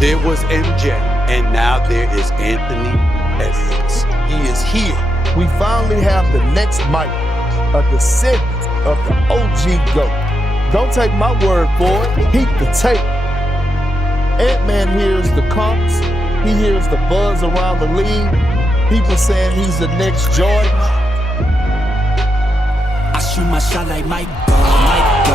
There was MJ, and now there is Anthony Edwards. He is here. We finally have the next Mike, a descendant of the OG GOAT. Don't take my word for it. Heat the tape. Ant-Man hears the comps. He hears the buzz around the league. People saying he's the next Jordan. I shoot my shot like Mike Go.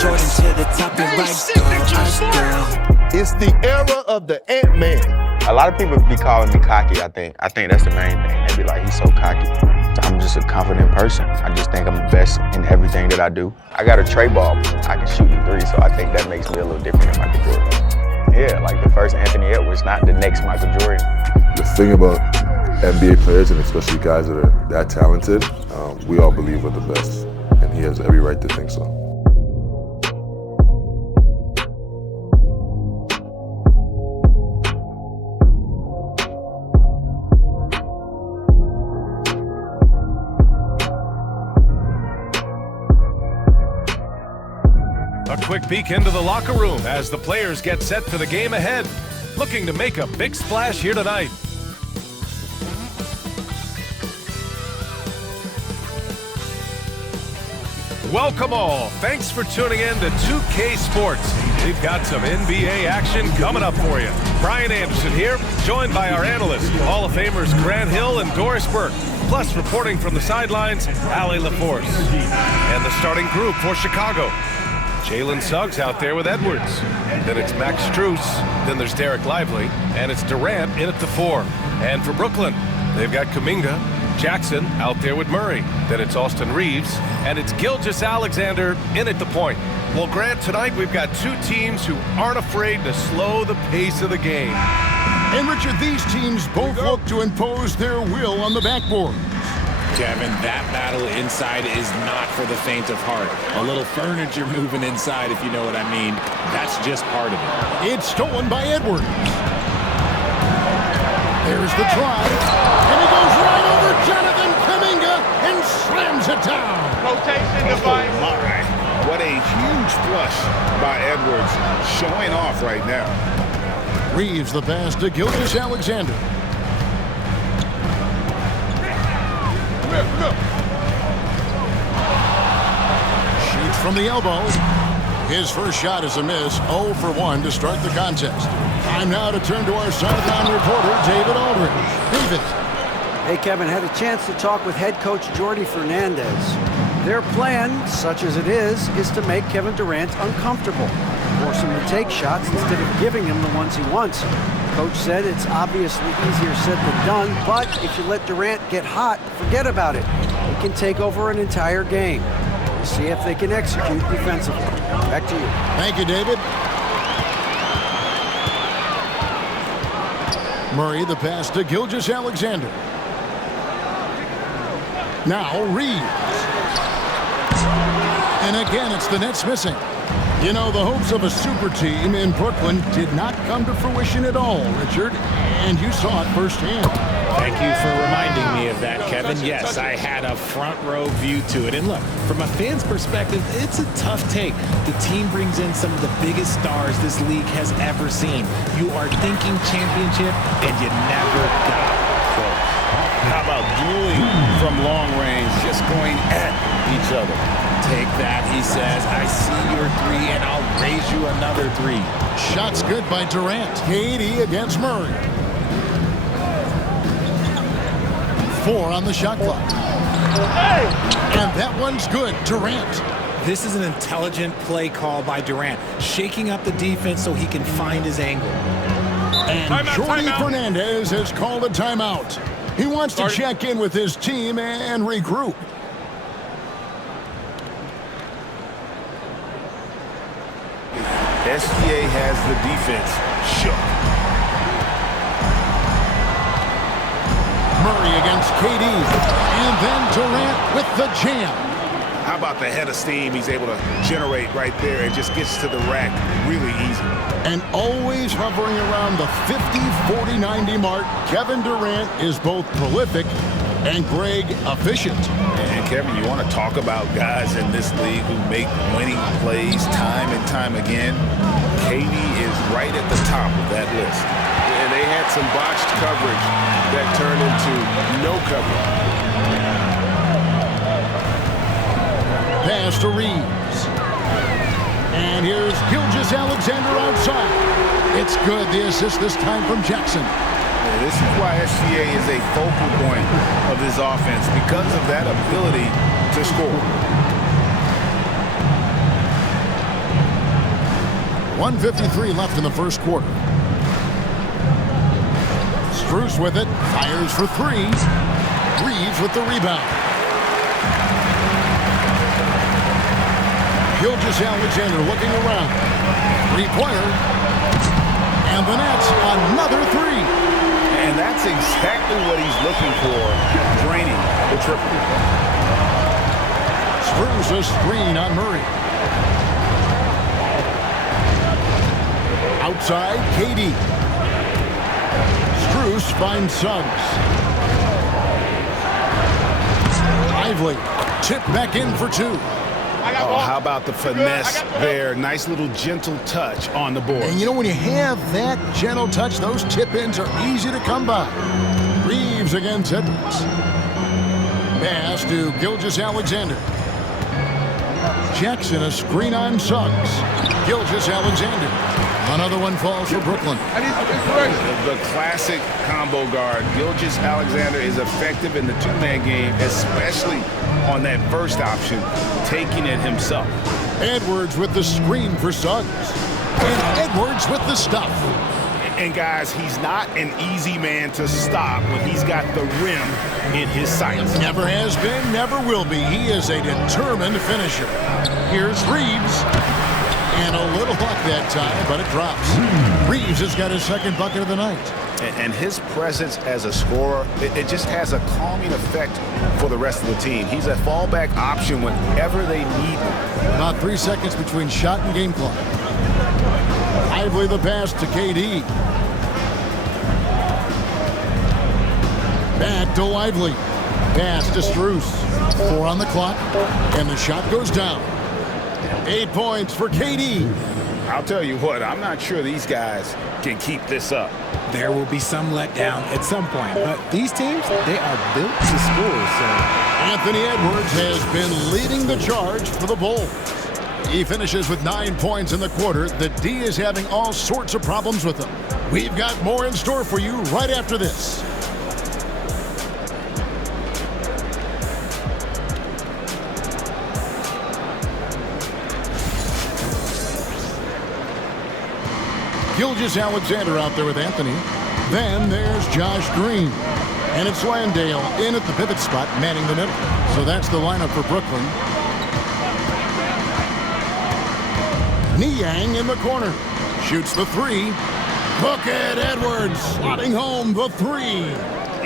Jordan to the top and right go. It's the era of the Ant-Man. A lot of people be calling me cocky, I think. I think that's the main thing. They be like, he's so cocky. I'm just a confident person. I just think I'm the best in everything that I do. I got a tray ball. I can shoot the three, so I think that makes me a little different than Michael Jordan. Yeah, like the first Anthony Edwards, not the next Michael Jordan. The thing about NBA players, and especially guys that are that talented, we all believe we're the best, and he has every right to think so. A quick peek into the locker room as the players get set for the game ahead, looking to make a big splash here tonight. Welcome all. Thanks for tuning in to 2K Sports. We've got some NBA action coming up for you. Brian Anderson here, joined by our analysts, Hall of Famers Grant Hill and Doris Burke. Plus, reporting from the sidelines, Allie LaForce. And the starting group for Chicago. Jalen Suggs out there with Edwards. Then it's Max Strus. Then there's Derek Lively. And it's Durant in at the 4. And for Brooklyn, they've got Kuminga, Jackson out there with Murray. Then it's Austin Reeves. And it's Gilgeous-Alexander in at the point. Well, Grant, tonight we've got two teams who aren't afraid to slow the pace of the game. And Richard, these teams both look to impose their will on the backboard. Kevin, that battle inside is not for the faint of heart. A little furniture moving inside, if you know what I mean. That's just part of it. It's stolen by Edwards. There's the drive. And he goes right over Jonathan Kuminga and slams it down. Rotation device. All right. What a huge flush by Edwards, showing off right now. Reeves the pass to Gilgeous-Alexander. Shoots from the elbow. His first shot is a miss. 0 for 1 to start the contest. Time now to turn to our sideline reporter, David Aldridge. David. Hey, Kevin, had a chance to talk with head coach Jordi Fernandez. Their plan, such as it is to make Kevin Durant uncomfortable. Force him to take shots instead of giving him the ones he wants. Coach said it's obviously easier said than done, but if you let Durant get hot, forget about it. He can take over an entire game. We'll see if they can execute defensively. Back to you. Thank you, David. Murray the pass to Gilgeous-Alexander. Now Reeves. And again, it's the Nets missing. You know, the hopes of a super team in Brooklyn did not come to fruition at all, Richard. And you saw it firsthand. Thank you for reminding me of that, Kevin. Yes, I had a front row view to it. And look, from a fan's perspective, it's a tough take. The team brings in some of the biggest stars this league has ever seen. You are thinking championship, and you never got close. How about dueling from long range, just going at each other? Take that, he says. I see your 3, and I'll raise you another 3. Shots good by Durant. KD against Murray. 4 on the shot clock. And that one's good. Durant. This is an intelligent play call by Durant, shaking up the defense so he can find his angle. And Jordi Fernandez has called a timeout. He wants to check in with his team and regroup. SGA has the defense shook. Murray against KD. And then Durant with the jam. How about the head of steam he's able to generate right there and just gets to the rack really easy. And always hovering around the 50-40-90 mark, Kevin Durant is both prolific And Greg, efficient. And Kevin, you want to talk about guys in this league who make winning plays time and time again? KD is right at the top of that list. And they had some botched coverage that turned into no coverage. Pass to Reeves. And here's Gilgeous-Alexander outside. It's good, the assist this time from Jackson. This is why SGA is a focal point of this offense, because of that ability to score. 1:53 left in the first quarter. Strus with it, fires for three. Reeves with the rebound. Gilgeous-Alexander looking around. Three-pointer. And the Nets, another three. And that's exactly what he's looking for, draining the triple. Strus a screen on Murray. Outside, KD. Strus finds Suggs. Lively. Tip back in for two. Oh, how about the finesse there? Nice little gentle touch on the board. And you know, when you have that gentle touch, those tip-ins are easy to come by. Reeves against Edwards. Pass to Gilgeous-Alexander. Jackson, a screen on Suggs. Gilgeous-Alexander. Another one falls for Brooklyn. The classic combo guard. Gilgeous-Alexander is effective in the two-man game, especially on that first option, taking it himself. Edwards with the screen for Suggs. And Edwards with the stuff. And guys, he's not an easy man to stop when he's got the rim in his sights. Never has been, never will be. He is a determined finisher. Here's Reeves. And a little luck that time, but it drops. Reeves has got his second bucket of the night. And his presence as a scorer, it just has a calming effect for the rest of the team. He's a fallback option whenever they need him. About 3 seconds between shot and game clock. Lively the pass to KD. Back to Lively. Pass to Strus. 4 on the clock, and the shot goes down. 8 points for KD. I'll tell you what, I'm not sure these guys can keep this up. There will be some letdown at some point, but these teams, they are built to score. So Anthony Edwards has been leading the charge for the Bulls. He finishes with 9 points in the quarter. The D is having all sorts of problems with him. We've got more in store for you right after this. Gilgeous-Alexander out there with Anthony. Then there's Josh Green. And it's Landale in at the pivot spot, manning the middle. So that's the lineup for Brooklyn. Niang in the corner. Shoots the three. Look at Edwards slotting home the three.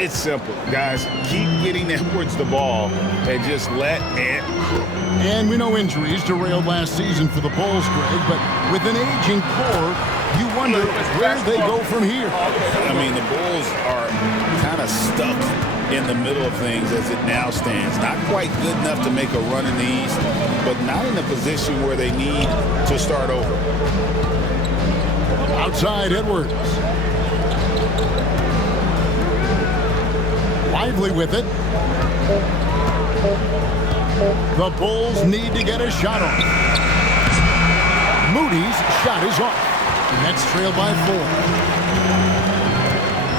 It's simple, guys. Keep getting Edwards the ball and just let it cook. And we know injuries derailed last season for the Bulls, Greg, but with an aging core, you wonder where they go from here. I mean, the Bulls are kind of stuck in the middle of things as it now stands. Not quite good enough to make a run in the East, but not in a position where they need to start over. Outside Edwards. Lively with it. The Bulls need to get a shot off. Moody's shot is off. Nets trail by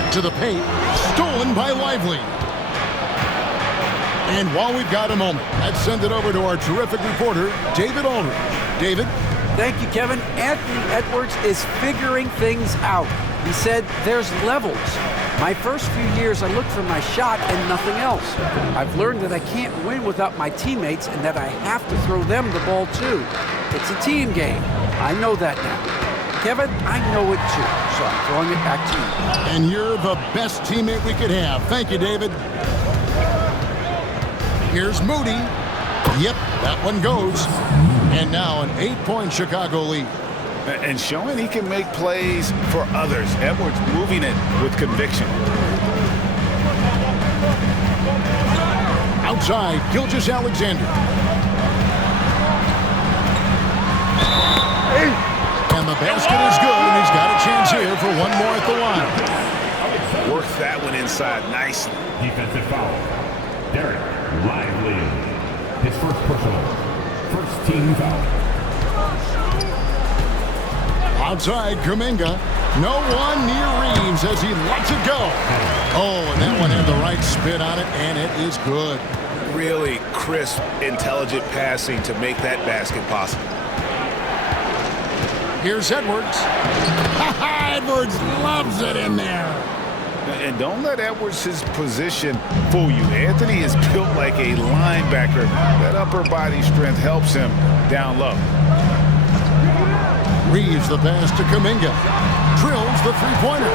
4. To the paint. Stolen by Lively. And while we've got a moment, let's send it over to our terrific reporter, David Aldridge. David? Thank you, Kevin. Anthony Edwards is figuring things out. He said there's levels. My first few years, I looked for my shot and nothing else. I've learned that I can't win without my teammates and that I have to throw them the ball too. It's a team game. I know that now. Kevin, I know it too, so I'm throwing it back to you. And you're the best teammate we could have. Thank you, David. Here's Moody. Yep, that one goes. And now an 8-point Chicago lead. And showing he can make plays for others. Edwards moving it with conviction. Outside, Gilgeous-Alexander. And the basket is good, and he's got a chance here for one more at the line. Worked that one inside nicely. Defensive foul. Derek Lively. His first personal. First team foul. Outside, Kuminga. No one near Reeves as he lets it go. Oh, and that one had the right spin on it, and it is good. Really crisp, intelligent passing to make that basket possible. Here's Edwards. Edwards loves it in there. And don't let Edwards' position fool you. Anthony is built like a linebacker. That upper body strength helps him down low. Reeves the pass to Kuminga. Drills the three-pointer.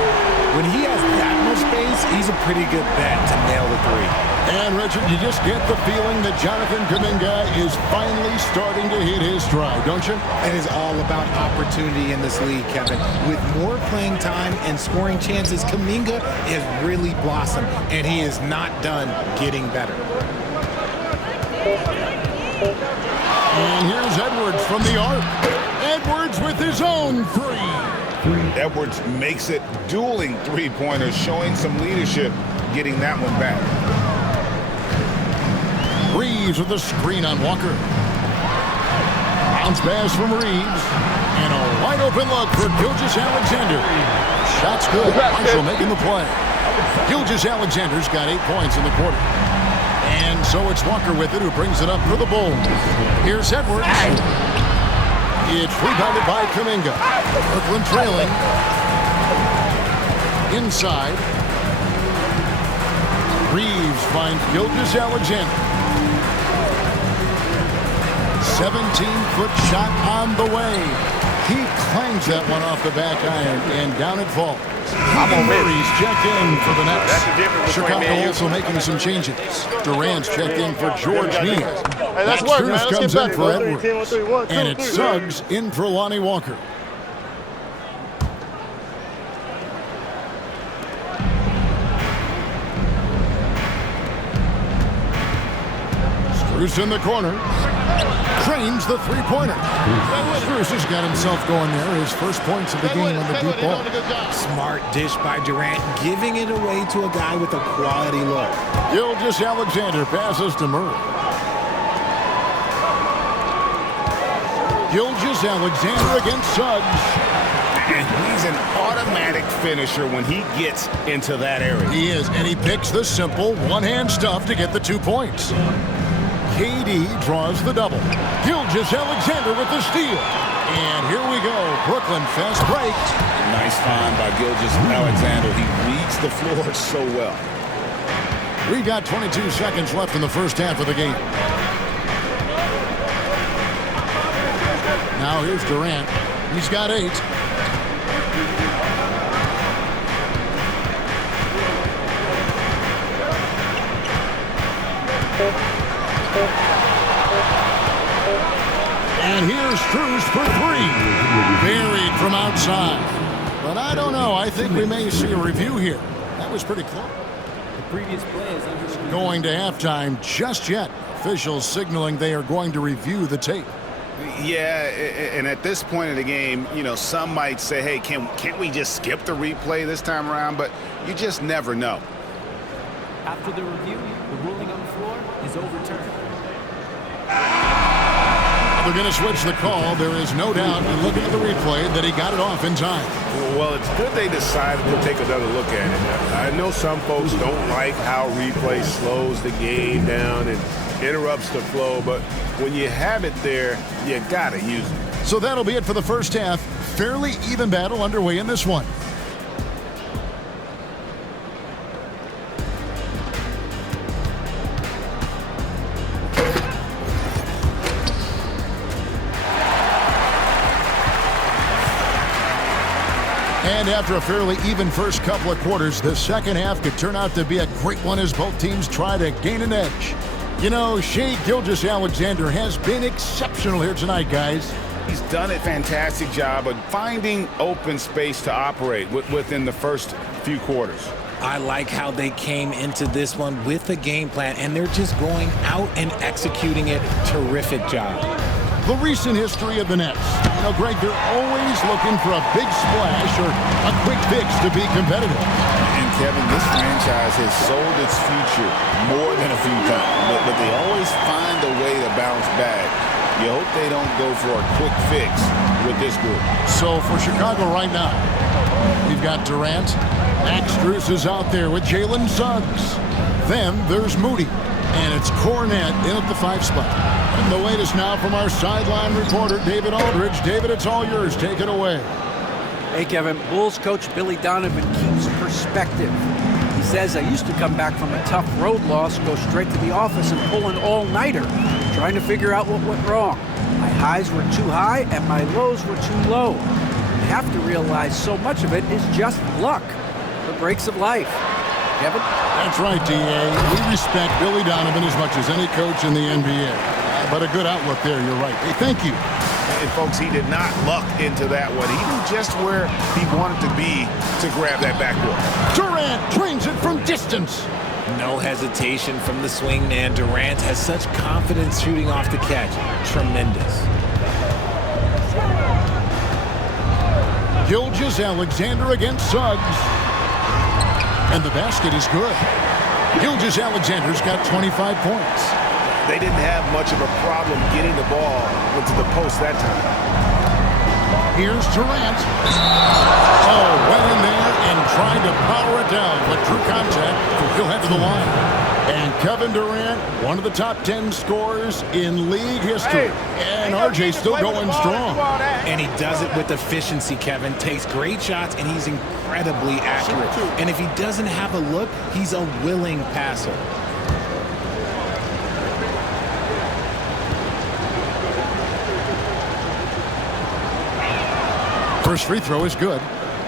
When he has that much space, he's a pretty good bet to nail the three. And, Richard, you just get the feeling that Jonathan Kuminga is finally starting to hit his stride, don't you? It is all about opportunity in this league, Kevin. With more playing time and scoring chances, Kuminga has really blossomed, and he is not done getting better. And here's Edwards from the arc. Edwards with his own three. Edwards makes it dueling three-pointers, showing some leadership, getting that one back. Reeves with the screen on Walker. Bounce pass from Reeves. And a wide open look for Gilgeous-Alexander. Shot's good. Marshall making the play. Gilgeous-Alexander's got 8 points in the quarter. And so it's Walker with it who brings it up for the Bulls. Here's Edwards. It's rebounded by Kuminga. Brooklyn trailing. Inside. Reeves finds Gilgeous-Alexander. 17-foot shot on the way. He clangs that one off the back iron, and down it falls. Murray's checked in for the Nets. Chicago also making some changes. Durant's checked in for George Neal. Hey, that's work, man. Let's comes get in back, for man. Edwards. 10, 1, 3, 1, 2, And it's 3, Suggs in for Lonnie Walker. Strus in the corner. Cranes the three-pointer. Strus has got himself going there. His first points of the game on the deep ball. Smart dish by Durant, giving it away to a guy with a quality look. Gilgeous-Alexander passes to Murray. Gilgeous-Alexander against Suggs. And he's an automatic finisher when he gets into that area. He is, and he picks the simple one-hand stuff to get the 2 points. KD draws the double. Gilgeous-Alexander with the steal. And here we go. Brooklyn fast break. Nice find by Gilgeous-Alexander. He reads the floor so well. We got 22 seconds left in the first half of the game. Now here's Durant. He's got 8. And here's Strus for 3. Buried from outside. But I don't know. I think we may see a review here. That was pretty close. The previous play is under going to halftime just yet. Officials signaling they are going to review the tape. Yeah, and at this point in the game, you know, some might say, hey, can't we just skip the replay this time around? But you just never know. After the review, the ruling on the floor is overturned. They're going to switch the call. There is no doubt, in looking at the replay, that he got it off in time. Well, it's good they decided to take another look at it. I know some folks don't like how replay slows the game down and interrupts the flow, but when you have it there, you got to use it. So that'll be it for the first half. Fairly even battle underway in this one. And after a fairly even first couple of quarters, the second half could turn out to be a great one as both teams try to gain an edge. You know, Shai Gilgeous-Alexander has been exceptional here tonight, guys. He's done a fantastic job of finding open space to operate within the first few quarters. I like how they came into this one with a game plan, and they're just going out and executing it. Terrific job. The recent history of the Nets. You know, Greg, they're always looking for a big splash or a quick fix to be competitive. And Kevin, this franchise has sold its future more than a few times, but they always find a way to bounce back. You hope they don't go for a quick fix with this group. So for Chicago right now, we've got Durant. Max Strus is out there with Jalen Suggs. Then there's Moody. And it's Cornette in at the 5 spot. And the latest now from our sideline reporter, David Aldridge. David, it's all yours. Take it away. Hey, Kevin. Bulls coach Billy Donovan keeps perspective. He says, I used to come back from a tough road loss, go straight to the office and pull an all-nighter, trying to figure out what went wrong. My highs were too high and my lows were too low. You have to realize so much of it is just luck, the breaks of life. Kevin? That's right, D.A. We respect Billy Donovan as much as any coach in the NBA. But a good outlook there, you're right. Hey, thank you. And, folks, he did not luck into that one. He knew just where he wanted to be to grab that backboard. Durant drains it from distance. No hesitation from the swing man. Durant has such confidence shooting off the catch. Tremendous. Gilgeous-Alexander against Suggs. And the basket is good. Gilgeous-Alexander's got 25 points. They didn't have much of a problem getting the ball into the post that time. Here's Durant. Oh, went in there and tried to power it down, but true contact, he'll head to the line. And Kevin Durant, one of the top 10 scorers in league history. And RJ still going strong. And he does it with efficiency, Kevin. Takes great shots, and he's incredibly accurate. And if he doesn't have a look, he's a willing passer. First free throw is good.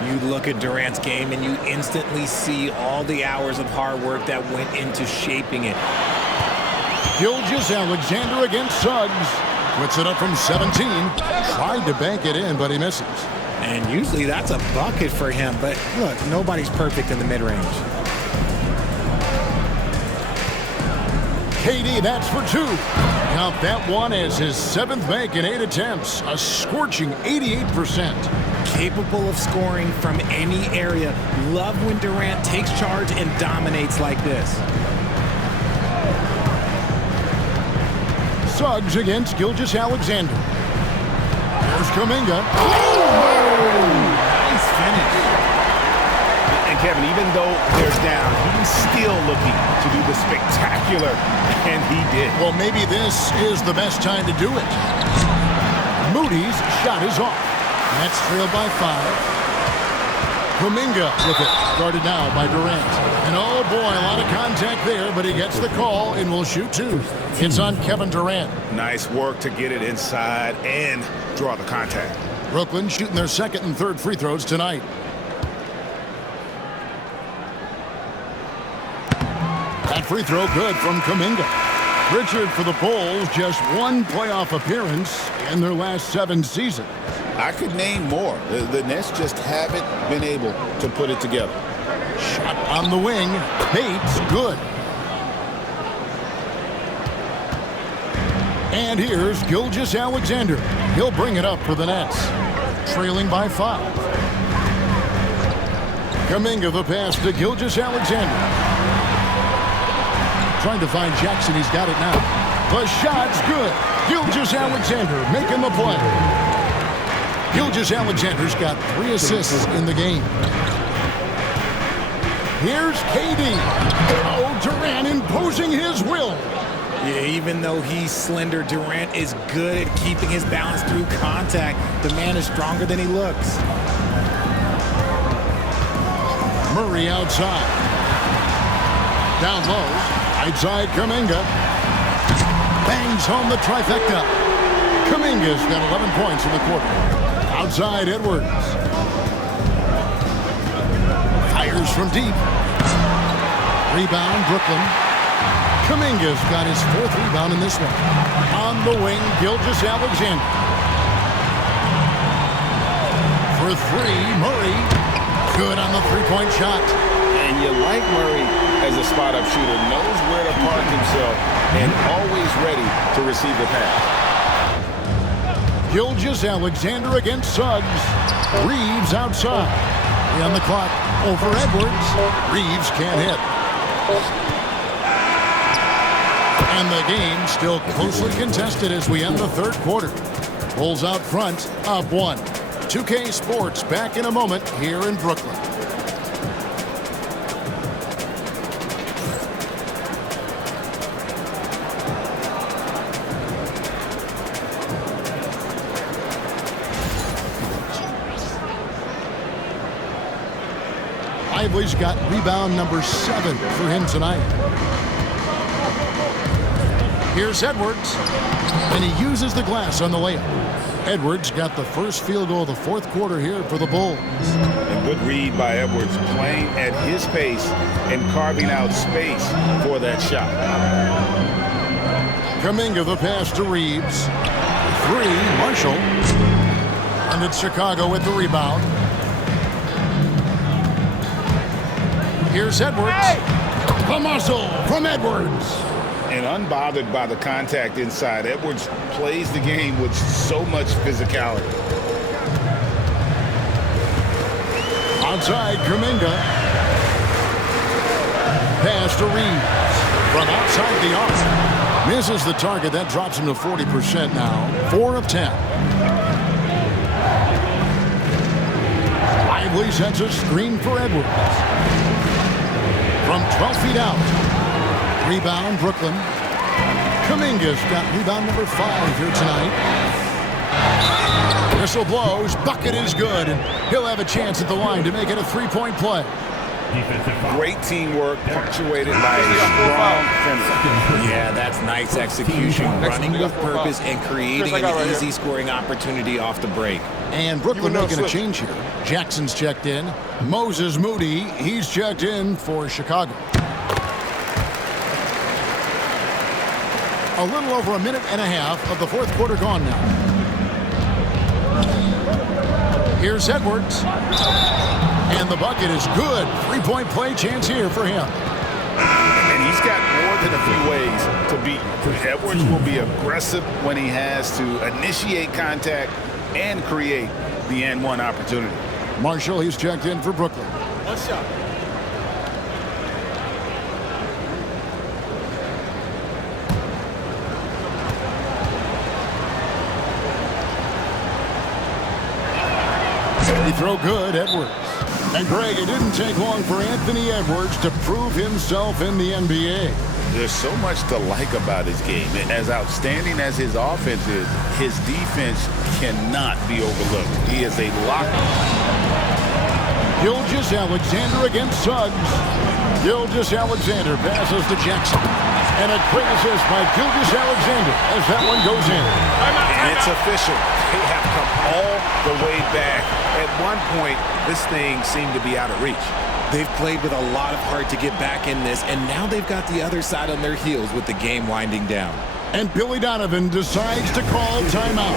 You look at Durant's game and you instantly see all the hours of hard work that went into shaping it. Gilgeous-Alexander against Suggs. Puts it up from 17. Tried to bank it in, but he misses. And usually that's a bucket for him, but look, nobody's perfect in the mid-range. KD, that's for 2. Count that one as his 7th bank in 8 attempts. A scorching 88%. Capable of scoring from any area. Love when Durant takes charge and dominates like this. Suggs against Gilgeous-Alexander. There's Kuminga. Nice finish. And Kevin, even though they're down, he's still looking to do the spectacular, and he did. Well, maybe this is the best time to do it. Moody's shot is off. Nets trail by 5. Kuminga with it. Guarded now by Durant. And oh boy, a lot of contact there, but he gets the call and will shoot 2. It's on Kevin Durant. Nice work to get it inside and draw the contact. Brooklyn shooting their 2nd and 3rd free throws tonight. That free throw good from Kuminga. Richard for the Bulls, just 1 playoff appearance in their last 7 seasons. I could name more. The Nets just haven't been able to put it together. Shot on the wing. Bates, good. And here's Gilgeous-Alexander. He'll bring it up for the Nets. Trailing by 5. Kuminga the pass to Gilgeous-Alexander. Trying to find Jackson. He's got it now. The shot's good. Gilgeous-Alexander making the play. Gilgeous-Alexander's got 3 assists in the game. Here's KD. Oh, Durant imposing his will. Yeah, even though he's slender, Durant is good at keeping his balance through contact. The man is stronger than he looks. Murray outside. Down low. Right side, Kuminga. Bangs home the trifecta. Kuminga's got 11 points in the quarter. Outside, Edwards. Fires from deep. Rebound, Brooklyn. Kuminga's got his 4th rebound in this one. On the wing, Gilgeous-Alexander. For 3, Murray. Good on the 3-point shot. And you like Murray as a spot-up shooter, knows where to park himself, and always ready to receive the pass. Gilgeous-Alexander against Suggs. Reeves outside. On the clock over Edwards. Reeves can't hit. And the game still closely contested as we end the third quarter. Bulls out front, up 1. 2K Sports back in a moment here in Brooklyn. Lively's got rebound number 7 for him tonight. Here's Edwards, and he uses the glass on the layup. Edwards got the first field goal of the fourth quarter here for the Bulls. A good read by Edwards, playing at his pace and carving out space for that shot. Kuminga the pass to Reeves. 3, Marshall. And it's Chicago with the rebound. Here's Edwards. The muscle from Edwards. And unbothered by the contact inside, Edwards plays the game with so much physicality. Outside, Kuminga. Pass to Reeves. From outside the arc. Misses the target. That drops him to 40% now. 4 of 10. Lively sets a screen for Edwards. From 12 feet out. Rebound, Brooklyn. Kuminga's got rebound number 5 here tonight. Whistle blows. Bucket is good. And he'll have a chance at the line to make it a 3-point play. Great teamwork, punctuated by a strong finish. Yeah, that's nice execution. Running with purpose and creating an easy scoring opportunity off the break. And Brooklyn making a change here. Jackson's checked in. Moses Moody, he's checked in for Chicago. A little over a minute and a half of the fourth quarter gone now. Here's Edwards. And the bucket is good. 3-point play chance here for him. And he's got more than a few ways to beat you. Edwards will be aggressive when he has to initiate contact and create the and-one opportunity. Marshall, he's checked in for Brooklyn. One shot. He throw good, Edwards. And Greg, it didn't take long for Anthony Edwards to prove himself in the NBA. There's so much to like about his game. As outstanding as his offense is, his defense cannot be overlooked. He is a lock. Gilgeous-Alexander against Suggs. Gilgeous-Alexander passes to Jackson. And a great assist by Gilgeous-Alexander as that one goes in. And it's official. They have come all the way back. At one point, this thing seemed to be out of reach. They've played with a lot of heart to get back in this, and now they've got the other side on their heels with the game winding down. And Billy Donovan decides to call timeout.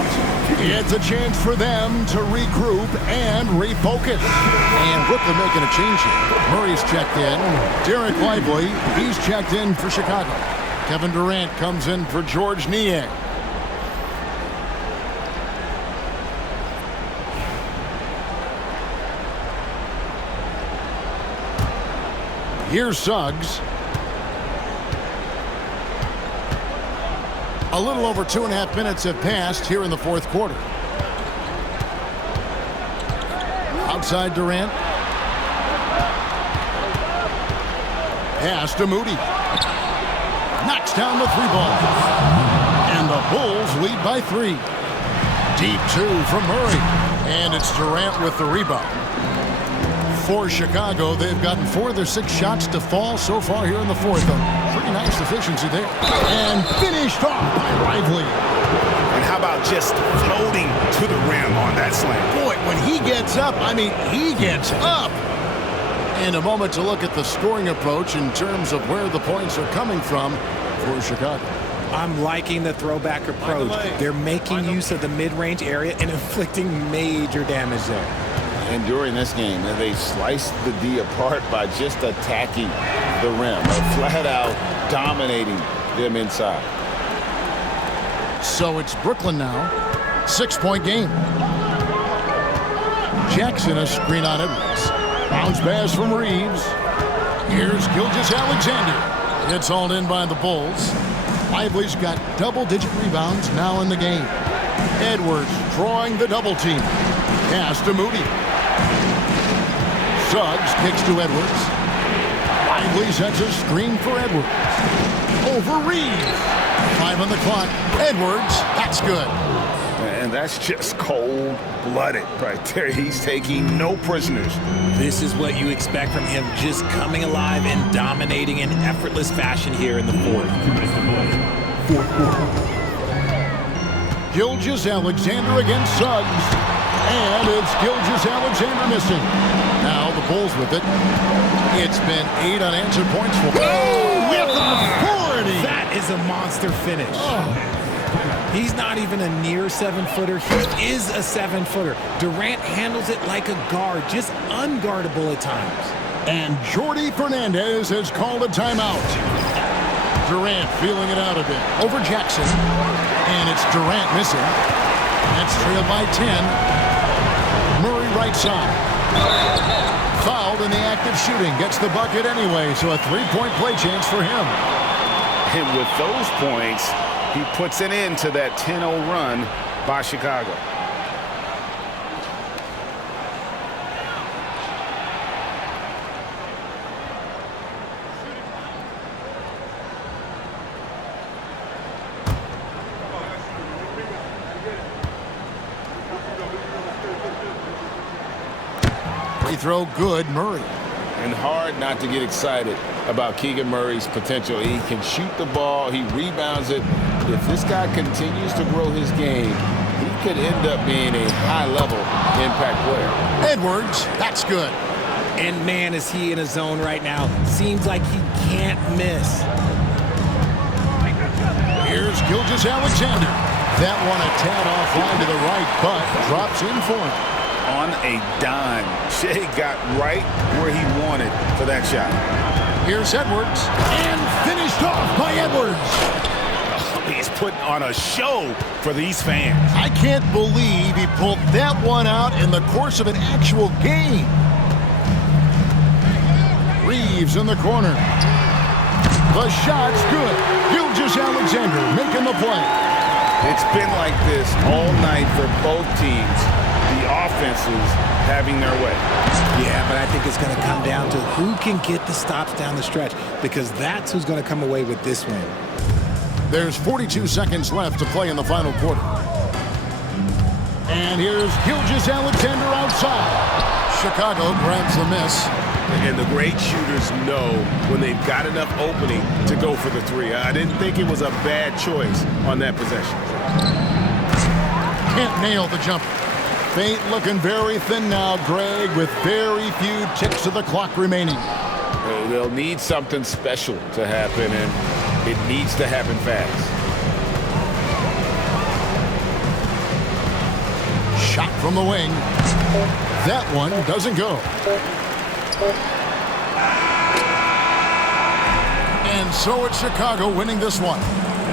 It's a chance for them to regroup and refocus. And Brooklyn making a change here. Murray's checked in. Derek Lively, he's checked in for Chicago. Kevin Durant comes in for George Niang. Here's Suggs. A little over 2.5 minutes have passed here in the fourth quarter. Outside Durant. Pass to Moody. Knocks down the 3 ball. And the Bulls lead by 3. Deep 2 from Murray. And it's Durant with the rebound. For Chicago, they've gotten 4 of their 6 shots to fall so far here in the fourth. Pretty nice efficiency there. And finished off by Lively. And how about just floating to the rim on that slam? Boy, when he gets up, I mean, he gets up. And a moment to look at the scoring approach in terms of where the points are coming from for Chicago. I'm liking the throwback approach. They're making use of the mid-range area and inflicting major damage there. And during this game, they sliced the D apart by just attacking the rim, flat out dominating them inside. So it's Brooklyn now. 6-point game. Jackson, a screen on Edwards. Bounce pass from Reeves. Here's Gilgeous-Alexander. It's hauled in by the Bulls. Lively's got double-digit rebounds now in the game. Edwards drawing the double team. Pass to Moody. Suggs kicks to Edwards. Lively sets a screen for Edwards. Over Reeves. 5 on the clock. Edwards, that's good. And that's just cold-blooded right there. He's taking no prisoners. This is what you expect from him, just coming alive and dominating in effortless fashion here in the fourth. Gilgeous-Alexander against Suggs. And it's Gilgeous-Alexander missing. Now the Bulls with it. It's been 8 unanswered points for with authority. That is a monster finish. Oh. He's not even a near 7-footer. He is a 7-footer. Durant handles it like a guard, just unguardable at times. And Jordi Fernandez has called a timeout. Durant feeling it out a bit. Over Jackson. And it's Durant missing. That's trailed by 10. Murray right side. Fouled in the act of shooting. Gets the bucket anyway, so a 3-point play chance for him. And with those points, he puts an end to that 10-0 run by Chicago. Free throw good, Murray. And hard not to get excited about Keegan Murray's potential. He can shoot the ball. He rebounds it. If this guy continues to grow his game, he could end up being a high-level impact player. Edwards, that's good. And man, is he in a zone right now. Seems like he can't miss. Here's Gilgeous-Alexander. That one a tad offline to the right, but drops in for him. On a dime. Shea got right where he wanted for that shot. Here's Edwards, and finished off by Edwards. He's putting on a show for these fans. I can't believe he pulled that one out in the course of an actual game. Reeves in the corner. The shot's good. Gilgeous-Alexander making the play. It's been like this all night for both teams. The offenses having their way. Yeah, but I think it's going to come down to who can get the stops down the stretch, because that's who's going to come away with this win. There's 42 seconds left to play in the final quarter. And here's Gilgeous-Alexander outside. Chicago grabs the miss. And the great shooters know when they've got enough opening to go for the three. I didn't think it was a bad choice on that possession. Can't nail the jumper. Fate looking very thin now, Greg, with very few ticks of the clock remaining. They'll need something special to happen, and it needs to happen fast. Shot from the wing. That one doesn't go. And so it's Chicago winning this one.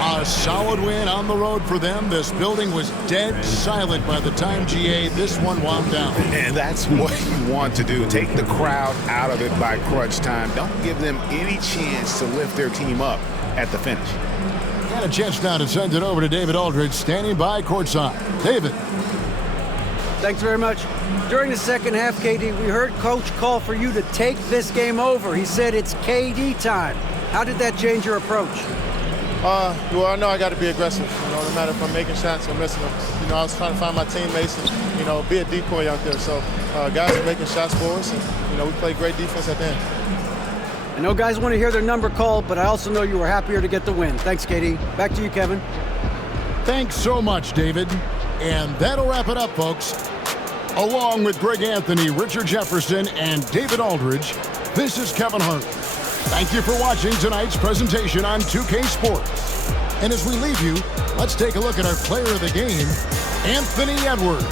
A solid win on the road for them. This building was dead silent by the time GA this one wound down. And that's what you want to do. Take the crowd out of it by crunch time. Don't give them any chance to lift their team up at the finish. Got a chance now to send it over to David Aldridge, standing by courtside. David. Thanks very much. During the second half, KD, we heard Coach call for you to take this game over. He said it's KD time. How did that change your approach? Well, I know I got to be aggressive. No matter if I'm making shots or missing them. I was trying to find my teammates and, be a decoy out there. So guys are making shots for us, and, we play great defense at the end. I know guys want to hear their number called, but I also know you were happier to get the win. Thanks, KD. Back to you, Kevin. Thanks so much, David. And that'll wrap it up, folks. Along with Greg Anthony, Richard Jefferson, and David Aldridge, this is Kevin Hart. Thank you for watching tonight's presentation on 2K Sports. And as we leave you, let's take a look at our player of the game, Anthony Edwards.